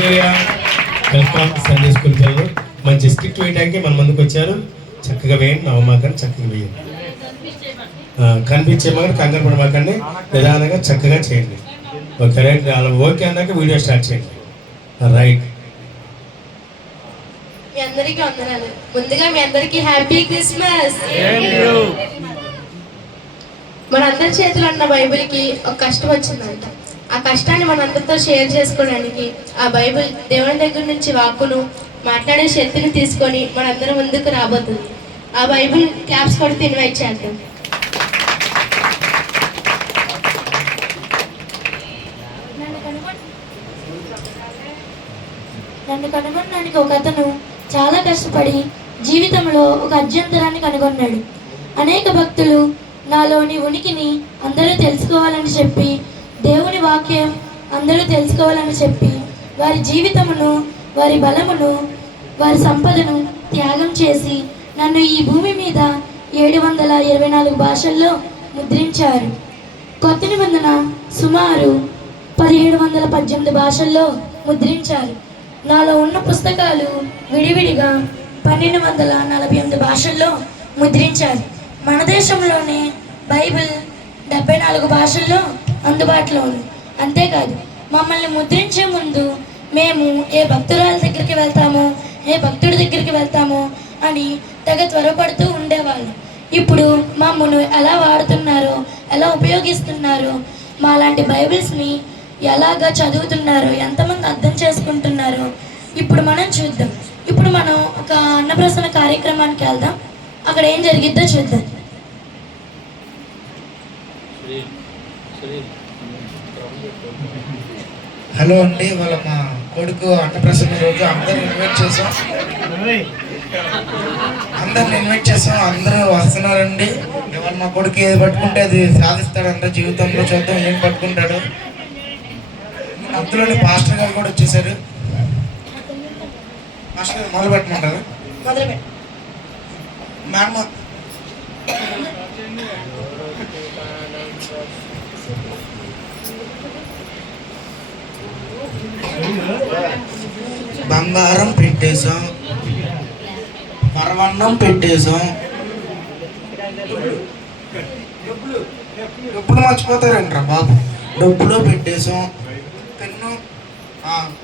Welcome Sunday school పిల్లలు. మంచి stick వేయడానికి మన ముందుకు వచ్చారు. చక్కగా వేయండి, నవ్వమాకండి, చక్కగా వేయండి. కనిపించేమాకండి, కంగారు పడమాకండి, నిదానంగా చక్కగా చేయండి. Okay right. అలా ఓకే అన్నాక వీడియో స్టార్ట్ చేయండి. రైట్. మీ అందరికీ వందనాలు. ముందుగా మీ అందరికీ హ్యాపీ క్రిస్మస్. మనందరి చేతిలో ఉన్న బైబిల్కి ఒక కష్టం వచ్చిందంట. ఆ కష్టాన్ని మనందరితో షేర్ చేసుకోవడానికి ఆ బైబిల్ దేవుని దగ్గర నుంచి వాక్కును మాట్లాడే శక్తిని తీసుకొని మనందరం ముందుకు రాబోతుంది. ఆ బైబిల్ క్యాప్స్ కొడితే ఇన్వైట్ చేద్దాం. నన్ను కనుగొనడానికి ఒక అతను చాలా కష్టపడి జీవితంలో ఒక అభ్యంతరాన్ని కనుగొన్నాడు. అనేక భక్తులు నాలోని ఉనికిని అందరూ తెలుసుకోవాలని చెప్పి, దేవుని వాక్యం అందరూ తెలుసుకోవాలని చెప్పి వారి జీవితమును, వారి బలమును, వారి సంపదను త్యాగం చేసి నన్ను ఈ భూమి మీద 724 భాషల్లో ముద్రించారు. కొత్త నిబంధన సుమారు 1718 భాషల్లో ముద్రించారు. నాలో ఉన్న పుస్తకాలు విడివిడిగా 1248 భాషల్లో ముద్రించారు. మన దేశంలోనే బైబిల్ 74 భాషల్లో అందుబాటులో ఉంది. అంతేకాదు, మమ్మల్ని ముద్రించే ముందు మేము ఏ భక్తురాల దగ్గరికి వెళ్తామో, ఏ భక్తుడి దగ్గరికి వెళ్తామో అని తెగ త్వరపడుతూ ఉండేవాళ్ళు. ఇప్పుడు మమ్మల్ని ఎలా వాడుతున్నారో, ఎలా ఉపయోగిస్తున్నారో, మా లాంటి బైబిల్స్ని ఎలాగా చదువుతున్నారో, ఎంతమంది అర్థం చేసుకుంటున్నారో ఇప్పుడు మనం చూద్దాం. ఇప్పుడు మనం ఒక అన్నప్రసన్న కార్యక్రమానికి వెళ్దాం. అక్కడ ఏం జరిగిద్దో చూద్దాం. హలో అండి, వాళ్ళ మా కొడుకు అన్నప్రసన్న రోజు అందరిని ఇన్వైట్ చేసాం. అందరూ వస్తున్నారండి. ఇవాళ మా కొడుకు ఏది పట్టుకుంటే అది సాధిస్తాడంట జీవితంలో. చూద్దాం ఏం పట్టుకుంటాడు. అందులోని పాస్టర్ గారు కూడా వచ్చేసారు. మాస్టర్ గారు మొదలు పెట్టమంటారు? మేడం బంగారం పెట్టేశాం, పరవన్నం పెట్టేశాం. డబ్బులు మర్చిపోతారంటారా బాబు? డబ్బులో పెట్టేశాం,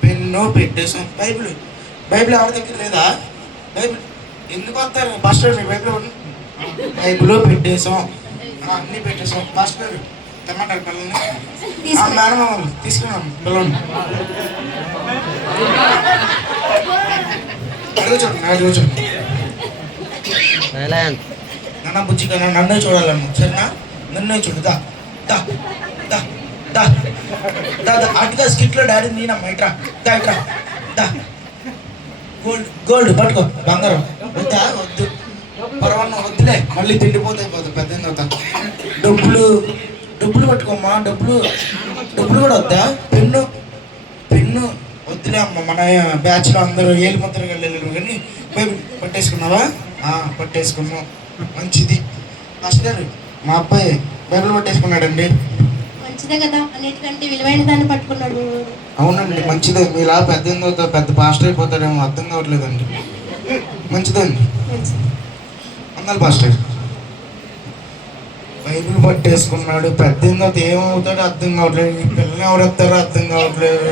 పెన్ను పెట్టేశాం. బైబిల్ ఎవరి దగ్గర లేదా? బైబిల్ ఎందుకు వస్తారు? మాస్టర్ మీ బైబిల్లో పెట్టేశాం, అన్నీ పెట్టేశాం. మాస్టర్ తెమ్మంటారు పిల్లల్ని? మేడం తీసుకున్నాం పిల్లల్ని. అడుగు చూడండి. నాన్న బుజ్జి కన్నా నన్నే చూడాలన్నా, సరేనా? నన్నే చూడు. అటుగా స్కిట్లో డాడీ నేనమ్మా, ఇట్రా ఇట్రా. గోల్డ్ పట్టుకో, బంగారం వద్దా? వద్దు. పరవన్నం వద్దులే, మళ్ళీ తిండిపోతాయి పెద్ద తర్వాత. డబ్బులు పట్టుకోమ్మా. డబ్బులు కూడా వద్దా? పెన్ను వద్దులే అమ్మ. మన బ్యాచ్లో అందరూ ఏళ్ళు మొత్తం వెళ్ళలేరు కానీ బైబిల్ పట్టేసుకున్నావా? పట్టేసుకున్నాం, మంచిది. మాస్టర్ మా అబ్బాయి బైబిల్ పట్టేసుకున్నాడండి. మంచిదే కదా, అన్నిటికంటే విలువైన దాన్ని పట్టుకున్నాడు. అవునండి, మంచిదే. మీలా పెద్ద పాస్టర్ అయిపోతాడేమో, అర్థం కావట్లేదండి. మంచిదండి. అన్నాను పాస్టర్. బైబిల్ పట్టేసుకున్నాడు, పెద్ద ఏమవుతాడో అర్థం కావట్లేదు. ఈ పిల్లలు ఎవరు వస్తారో అర్థం కావట్లేదు.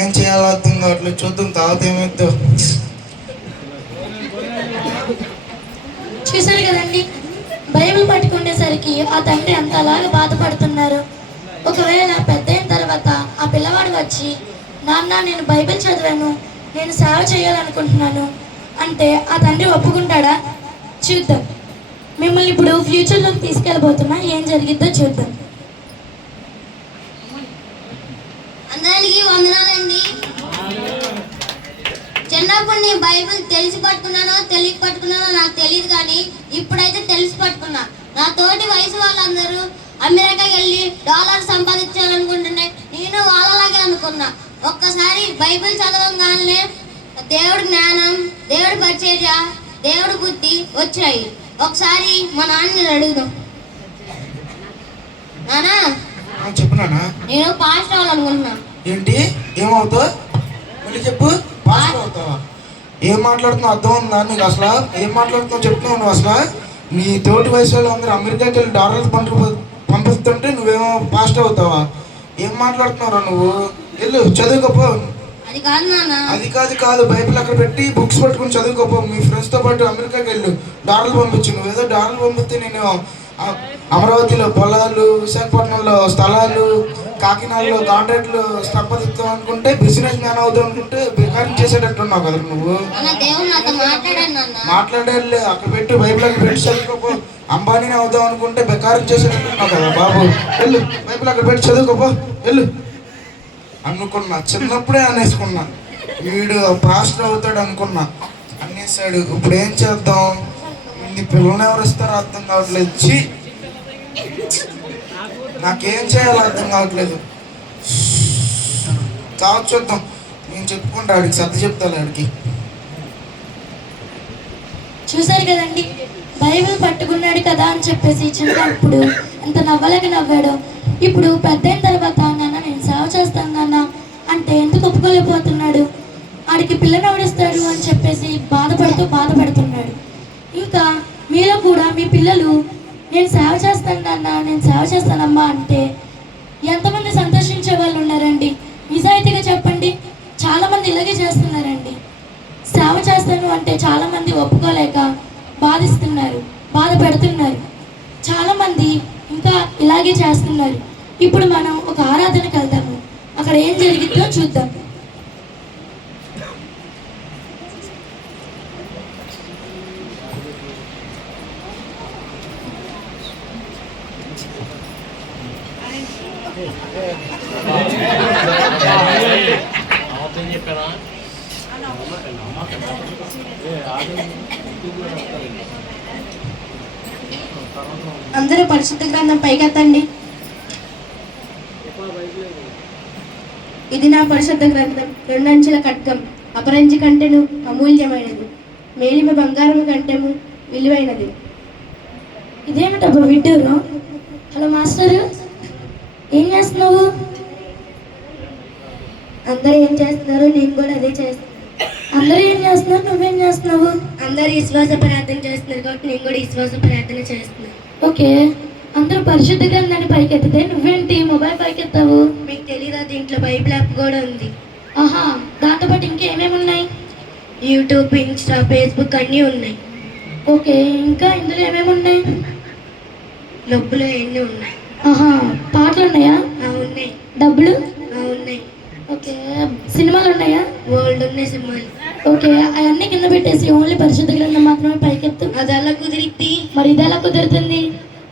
ఏం చేయాలో అర్థం కావట్లేదు. చూద్దాం తర్వాత ఏమవుతుందో. చూసారు కదండి, బైబిల్ పట్టుకునేసరికి ఆ తండ్రి అంతలాగా బాధపడుతున్నారు. ఒకవేళ పెద్ద అయిన తర్వాత ఆ పిల్లవాడు వచ్చి, నాన్న నేను బైబిల్ చదివాను, నేను సేవ చేయాలనుకుంటున్నాను అంటే ఆ తండ్రి ఒప్పుకుంటాడా? చూద్దాం. మిమ్మల్ని ఇప్పుడు ఫ్యూచర్లోకి తీసుకెళ్ళబోతున్నా, ఏం జరిగిద్దో చూద్దాం. అందరికీ వందనాలండి. చిన్నప్పుడు నేను బైబిల్ తెలిసి పట్టుకున్నానో తెలియక పట్టుకున్నానో నాకు తెలియదు, కానీ ఇప్పుడైతే తెలిసి పట్టుకున్నా. నా తోటి వయసు వాళ్ళందరూ అమెరికా వెళ్ళి డాలర్ సంపాదించాలనుకుంటుంటే నేను వాళ్ళలాగే అనుకున్నా. ఒక్కసారి బైబిల్ చదవగానే దేవుడి జ్ఞానం, దేవుడి పరిచర్య, దేవుడి బుద్ధి వచ్చాయి. ఒకసారి మా నాన్నని అడుగుదాం. నానా చెప్పు నాన్న. నేను పాస్టర్ అవ్వాలనుకుంటున్నా. ఏంటి? ఏమవుతావు? మళ్ళీ చెప్పు. పాస్టర్ అవుతావా? ఏం మాట్లాడుతున్నావు అర్థం ఉందా నీకు? అసలు ఏం మాట్లాడుతున్నావు చెప్తున్నావు నువ్వు? అసలు నీ తోటి వయసు వాళ్ళు అందరూ అమెరికాకి వెళ్ళి డాలర్లు పంపిస్తుంటే నువ్వేమో పాస్టర్ అవుతావా? ఏం మాట్లాడుతున్నావు నువ్వు? వెళ్ళు చదువుకోపో. అది కాదు నాన్న. అది కాదు బైబిల్ అక్కడ పెట్టి బుక్స్ పట్టుకుని చదువుకోపో. మీ ఫ్రెండ్స్తో పాటు అమెరికాకి వెళ్ళు, డాలర్లు పంపించు. నువ్వేదో డాలర్లు పంపిస్తే నేను అమరావతిలో పొలాలు, విశాఖపట్నంలో స్థలాలు, కాకినాడలో కాంట్రాక్ట్లు సంపాదిస్తాం అనుకుంటే, బిజినెస్ మ్యాన్ అవుతాం అనుకుంటే బికారం చేసేటట్టున్నావు కదా నువ్వు. దేవుడు నాతో మాట్లాడాడు నాన్న. మాట్లాడేళ్ళే అక్కడ పెట్టి బైబిల్ అక్కడ పెట్టి చదువుకోపో. అంబానీని అవుదాం అనుకుంటే బెకారం చేసేటట్టున్నావు కదా బాబు. వెళ్ళు బైబిల్ అక్కడ పెట్టి చదువుకోపో, వెళ్ళు. అనుకున్నా, చిన్నప్పుడే అనేసుకున్నా వీడు పాస్టర్ అవుతాడు అనుకున్నా, అనేసాడు. ఇప్పుడు ఏం చేద్దాం? నీ పిల్లల్ని ఎవరు ఇస్తారో అర్థం కావట్లేదు. నాకేం చేయాలో అర్థం కావట్లేదు. చూద్దాం, నేను చెప్పుకుంటా ఆడికి, సర్ది చెప్తాను ఆడికి. చూశారు కదండి, బైబిల్ పట్టుకున్నాడు కదా అని చెప్పేసి చిన్నప్పుడు ఎంత నవ్వలేక నవ్వాడో. ఇప్పుడు పెద్ద అయిన తర్వాత నాన్న నేను సేవ చేస్తాను నాన్న అంటే ఎందుకు ఒప్పుకోలేకపోతున్నాడు? ఆడికి పిల్లని ఎవడిస్తాడు అని చెప్పేసి బాధపడుతున్నాడు. ఇంకా మీలో కూడా మీ పిల్లలు నేను సేవ చేస్తాను నాన్న, నేను సేవ చేస్తానమ్మా అంటే ఎంతమంది సంతోషించే వాళ్ళు ఉన్నారండి? నిజాయితీగా చెప్పండి. చాలామంది ఇలాగే చేస్తున్నారండి. సేవ చేస్తాను అంటే చాలామంది ఒప్పుకోలేక బాధ పెడుతున్నారు. చాలామంది ఇంకా ఇలాగే చేస్తున్నారు. ఇప్పుడు మనం ఒక ఆరాధనకు వెళ్దాము, అక్కడ ఏం జరిగిద్దో చూద్దాం. అందరూ పరిశుద్ధ గ్రంథం పైకెత్తండి. ఇది నా పరిశుద్ధ గ్రంథం, రెండంచెల ఖడ్గం, అపరంజి కంటెను అమూల్యమైనది, మేలిమ బంగారము కంటెము విలువైనది. ఇదేమిటబ్బా విడ్డూరు? హలో మాస్టరు, ఏం చేస్తున్నావు? అందరూ ఏం చేస్తున్నారు, నేను కూడా అదే చేస్తాను. అందరూ ఏం చేస్తున్నారు, నువ్వేం చేస్తున్నావు? అందరూ విశ్వాస ప్రార్థన చేస్తున్నారు కాబట్టి నేను కూడా విశ్వాస ప్రార్థన చేస్తున్నాను. ఓకే, అందరూ పరిశుద్ధ గ్రంథాన్ని పైకెత్తితే నువ్వేంటి మొబైల్ పైకెత్తావు? మీకు తెలీదా, దీంట్లో బైబిల్ యాప్ కూడా ఉంది. ఆహా, దాంతోపాటు ఇంకేమేమి ఉన్నాయి? యూట్యూబ్, ఇన్స్టా, ఫేస్బుక్ అన్నీ ఉన్నాయి. ఓకే, ఇంకా ఇందులో ఏమేమి ఉన్నాయి? డబ్బులు ఎన్ని ఉన్నాయి. ఆహా, పాటలు ఉన్నాయా? ఉన్నాయి. డబ్బులు ఉన్నాయి. ఓకే, సినిమాలు ఉన్నాయా? వరల్డ్ ఉన్నాయి సినిమాలు. ఓకే, అవన్నీ కింద పెట్టేసి ఓన్లీ పరిశుద్ధ గ్రంథం మాత్రమే పైకెత్తు. అది ఎలా కుదిరిద్ది? మరి ఇది ఎలా కుదురుతుంది?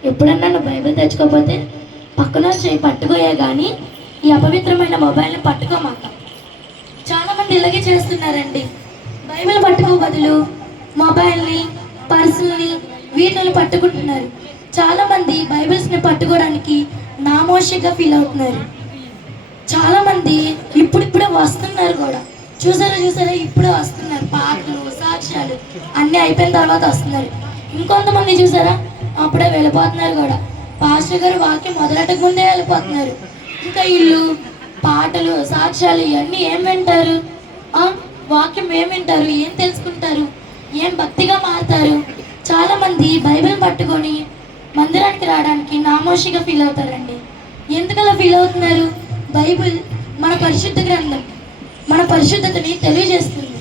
ఎప్పుడన్నా నువ్వు బైబిల్ తెచ్చుకోకపోతే పక్కన చేయి పట్టుకోయే కానీ ఈ అపవిత్రమైన మొబైల్ని పట్టుకోమాక. చాలామంది ఇలాగే చేస్తున్నారండి. బైబిల్ పట్టుకో బదులు మొబైల్ని, పర్సుల్ని, వీటిని పట్టుకుంటున్నారు. చాలామంది బైబిల్స్ని పట్టుకోవడానికి నామోషిగా ఫీల్ అవుతున్నారు. చాలామంది ఇప్పుడిప్పుడే వస్తున్నారు కూడా. చూసారా ఇప్పుడే వస్తున్నారు. పాటలు, సాక్ష్యాలు అన్నీ అయిపోయిన తర్వాత వస్తున్నారు. ఇంకొంతమంది చూసారా అప్పుడే వెళ్ళిపోతున్నారు కూడా. పాస్టర్ గారు వాక్యం మొదలెట్టక ముందే వెళ్ళిపోతున్నారు. ఇంకా వీళ్ళు పాటలు, సాక్ష్యాలు ఇవన్నీ ఏం వింటారు? వాక్యం ఏం వింటారు? ఏం తెలుసుకుంటారు? ఏం భక్తిగా మారుతారు? చాలామంది బైబిల్ పట్టుకొని మందిరానికి రావడానికి నామోషిగా ఫీల్ అవుతారండి. ఎందుకలా ఫీల్ అవుతున్నారు? బైబిల్ మన పరిశుద్ధ గ్రంథం, మన పరిశుద్ధతని తెలియజేస్తుంది.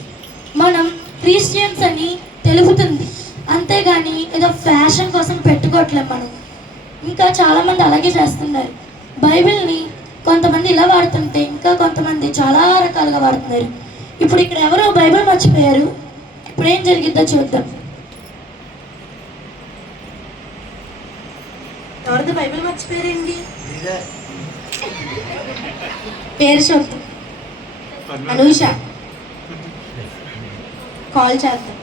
మనం క్రిస్టియన్స్ అని తెలుపుతుంది. అంతేగాని ఏదో ఫ్యాషన్ కోసం పెట్టుకోవట్లేదు మనం. ఇంకా చాలామంది అలాగే చేస్తున్నారు. బైబిల్ని కొంతమంది ఇలా వాడుతుంటే ఇంకా కొంతమంది చాలా రకాలుగా వాడుతున్నారు. ఇప్పుడు ఇక్కడ ఎవరో బైబిల్ మర్చిపోయారు. ఇప్పుడు ఏం జరిగిద్దో చూద్దాం. ఎవరిది బైబిల్ మర్చిపోయారండి? పేరు చెప్తాం. అనూష. కాల్ చేద్దాం.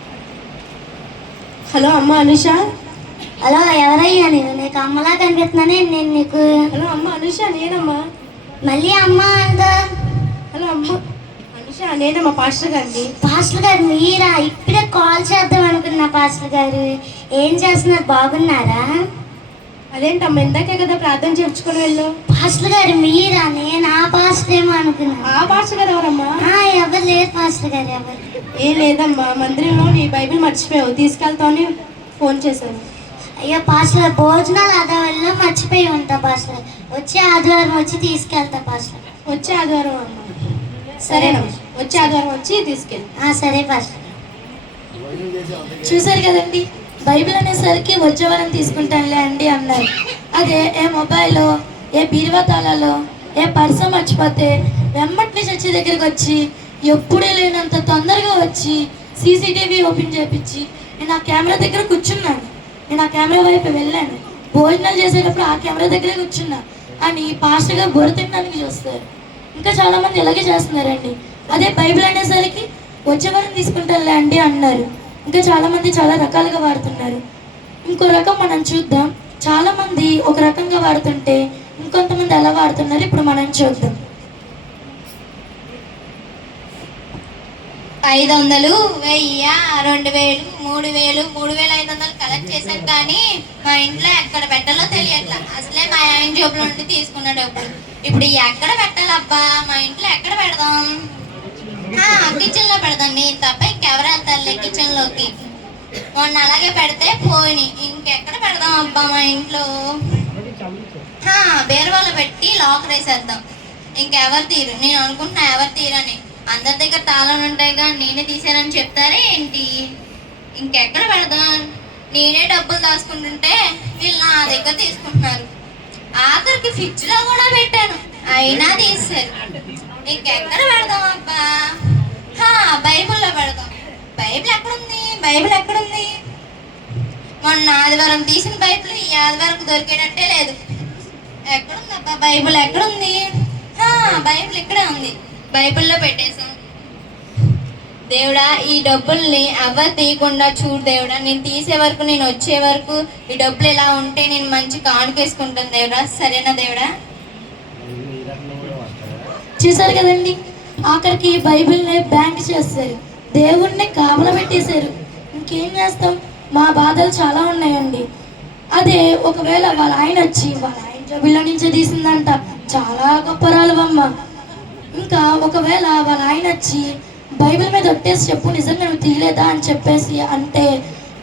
హలో అమ్మ అనూష. హలో, ఎవరయ్యా నేను? నీకు అమ్మలా కనిపిస్తున్నానే నేను నీకు. హలో అమ్మ అనూష, నేనమ్మా. మళ్ళీ అమ్మ అందా? హలో అమ్మ అనూష, నేనమ్మా పాస్టర్ గారిని. పాస్టర్ గారు మీరా? ఇప్పుడే కాల్ చేద్దాం అనుకున్నా. పాస్టర్ గారు ఏం చేస్తున్నారు, బాగున్నారా? అదేంటమ్మా, ఇందాకే కదా ప్రార్థన చేర్చుకొని వెళ్ళు. పాస్టర్ గారు మీరా? నేను ఆ పాస్టర్ ఏమో అనుకున్నా. ఆ పాస్టర్ గారు ఎవరమ్మా? ఎవరు లేదు పాస్టర్ గారు ఎవరు. ఏ లేదమ్మా, మందిరంలో నీ బైబిల్ మర్చిపోయావు, తీసుకెళ్తామని ఫోన్ చేశాను. అయ్యో పాస్టర్, భోజనాలు ఆదివారంలో మర్చిపోయి ఉంటా పాస్టర్. వచ్చే ఆదివారం వచ్చి తీసుకెళ్తా పాస్టర్. వచ్చే ఆదివారం అమ్మా. సరేనా, వచ్చే ఆదివారం వచ్చి తీసుకెళ్ళి. సరే పాస్టర్. చూశారు కదండి, బైబిల్ అనేసరికి వచ్చే వారం తీసుకుంటానులే అండి అన్నారు. అదే ఏ మొబైల్లో, ఏ బీరువా తాళాలో, ఏ పర్సు మర్చిపోతే వెమ్మటి చచ్చి దగ్గరికి వచ్చి ఎప్పుడే లేనంత తొందరగా వచ్చి సీసీటీవీ ఓపెన్ చేయించి నేను ఆ కెమెరా దగ్గర కూర్చున్నాను, నేను ఆ కెమెరా వైపు వెళ్ళాను, భోజనాలు చేసేటప్పుడు ఆ కెమెరా దగ్గరే కూర్చున్నా అని పాస్టర్గా బుర్ర తినడానికి చూస్తారు. ఇంకా చాలామంది ఇలాగే చేస్తున్నారండి. అదే బైబిల్ అనేసరికి వచ్చే వారం తీసుకుంటానులే అండి అన్నారు. ఇంకా చాలామంది చాలా రకాలుగా వాడుతున్నారు. ఇంకో రకం మనం చూద్దాం. చాలామంది ఒక రకంగా వాడుతుంటే ఇంకొంతమంది ఎలా వాడుతున్నారు ఇప్పుడు మనం చూద్దాం. 500, 1000, 2000, 3000, 3500 కలెక్ట్ చేశాం, కానీ మా ఇంట్లో ఎక్కడ పెట్టాలో తెలియట్లా. అసలే మా ఆయన జోబులో నుండి తీసుకున్న డబ్బులు ఇప్పుడు ఎక్కడ పెట్టాలబ్బా? మా ఇంట్లో ఎక్కడ పెడదాం? కిచెన్ లో పెడదాం. నేను తప్ప ఇంకెవరు వెళ్తారులే కిచెన్ లోకి. మొన్న అలాగే పెడితే పోయినాయి. ఇంకెక్కడ పెడదాం అబ్బా మా ఇంట్లో? బేరువాలో పెట్టి లాక్ వేసేద్దాం. ఇంకెవరు తీరు. నేను అనుకుంటున్నా ఎవరు తీరని. అందరి దగ్గర తాళాలు ఉంటాయి కానీ నేనే తీసానని చెప్తారే ఏంటి? ఇంకెక్కడ పెడదాం? నేనే డబ్బులు దాచుకుంటుంటే వీళ్ళు నా దగ్గర తీసుకుంటున్నారు. ఆఖరికి ఫ్రిడ్జ్ లో కూడా పెట్టాను, అయినా తీసారు. ఇంకెక్కడ పెడదాం అబ్బా? బైబిల్లో పెడదాం. బైబిల్ ఎక్కడుంది? బైబిల్ ఎక్కడుంది? మొన్న ఆదివారం తీసిన బైబిల్ ఈ ఆదివారం దొరికేటట్టే లేదు. ఎక్కడుంది అబ్బా బైబిల్? ఎక్కడుంది? బైబిల్ ఇక్కడే ఉంది, బైబిల్లో పెట్టేశాం. దేవుడా, ఈ డబ్బుల్ని ఎవరు తీయకుండా చూడు దేవుడా. నేను తీసే వరకు, నేను వచ్చే వరకు ఈ డబ్బులు ఇలా ఉంటే నేను మంచి కానుకేసుకుంటాను దేవుడా. సరేనా దేవుడా? చూసారు కదండి, ఆఖరికి బైబిల్ని బ్యాంక్ చేస్తారు, దేవుణ్ణి కాపలా పెట్టేశారు. ఇంకేం చేస్తాం? మా బాధలు చాలా ఉన్నాయండి. అదే ఒకవేళ వాళ్ళ ఆయన వచ్చి వాళ్ళ ఆయన జబిల్లో నుంచే తీసిందంట, చాలా గొప్పరాలవమ్మ. ఇంకా ఒకవేళ వాళ్ళ ఆయన వచ్చి బైబిల్ మీద ఒట్టేసి చెప్పు, నిజంగా నువ్వు తీయలేదా అని చెప్పేసి అంటే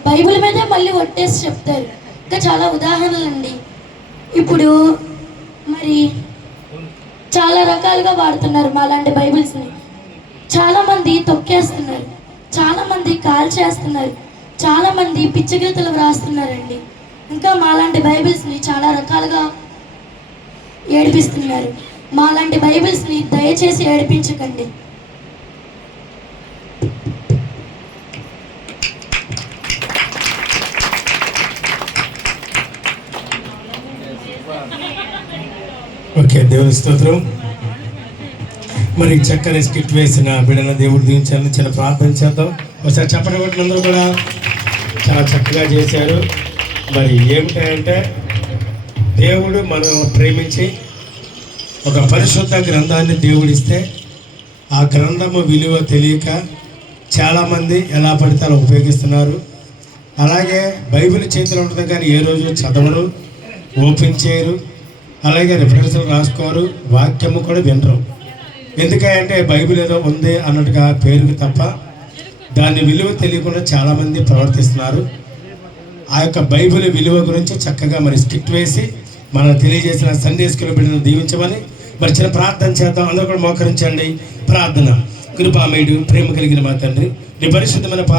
బైబిల్ మీదే మళ్ళీ ఒట్టేసి చెప్తారు. ఇంకా చాలా ఉదాహరణలు అండి. ఇప్పుడు మరి చాలా రకాలుగా వాడుతున్నారు మాలాంటి బైబిల్స్ని. చాలామంది తొక్కేస్తున్నారు, చాలామంది కాల్చేస్తున్నారు, చాలామంది పిచ్చగీతలు వ్రాస్తున్నారండి. ఇంకా మాలాంటి బైబిల్స్ని చాలా రకాలుగా ఏడిపిస్తున్నారు. మాలాంటి బైబిల్స్ని దయచేసి ఏడిపించకండి. ఓకే, దేవుని స్తోత్రం. మరి చక్కని స్కిట్ వేసిన బిడ్డల దేవుడు దీవించాలని చిన్న ప్రార్థన చేద్దాం. ఒకసారి చెప్పని అందరూ కూడా చాలా చక్కగా చేశారు. మరి ఏమిటంటే దేవుడు మనం ప్రేమించి ఒక పరిశుద్ధ గ్రంథాన్ని దేవుడిస్తే ఆ గ్రంథము విలువ తెలియక చాలామంది ఎలా పడితే అలా ఉపయోగిస్తున్నారు. అలాగే బైబిల్ చేతిలో ఉంటుంది కానీ ఏ రోజు చదవరు, ఓపెన్ చేయరు, అలాగే రిఫరెన్స్లు రాసుకోరు, వాక్యము కూడా వినరు. ఎందుకంటే బైబిల్ ఏదో ఉంది అన్నట్టుగా పేరుకి తప్ప దాని విలువ తెలియకుండా చాలామంది ప్రవర్తిస్తున్నారు. ఆ యొక్క బైబిల్ విలువ గురించి చక్కగా మరి స్కిట్ వేసి మనం తెలియజేసిన సండే స్కూల్ బిడ్డను దీవించమని మరి చిన్న ప్రార్థన చేద్దాం. అందరూ కూడా మోకరించండి. ప్రార్థన. కృపామయుడు, ప్రేమ కలిగిన మా తండ్రి, నీ పరిశుద్ధమైన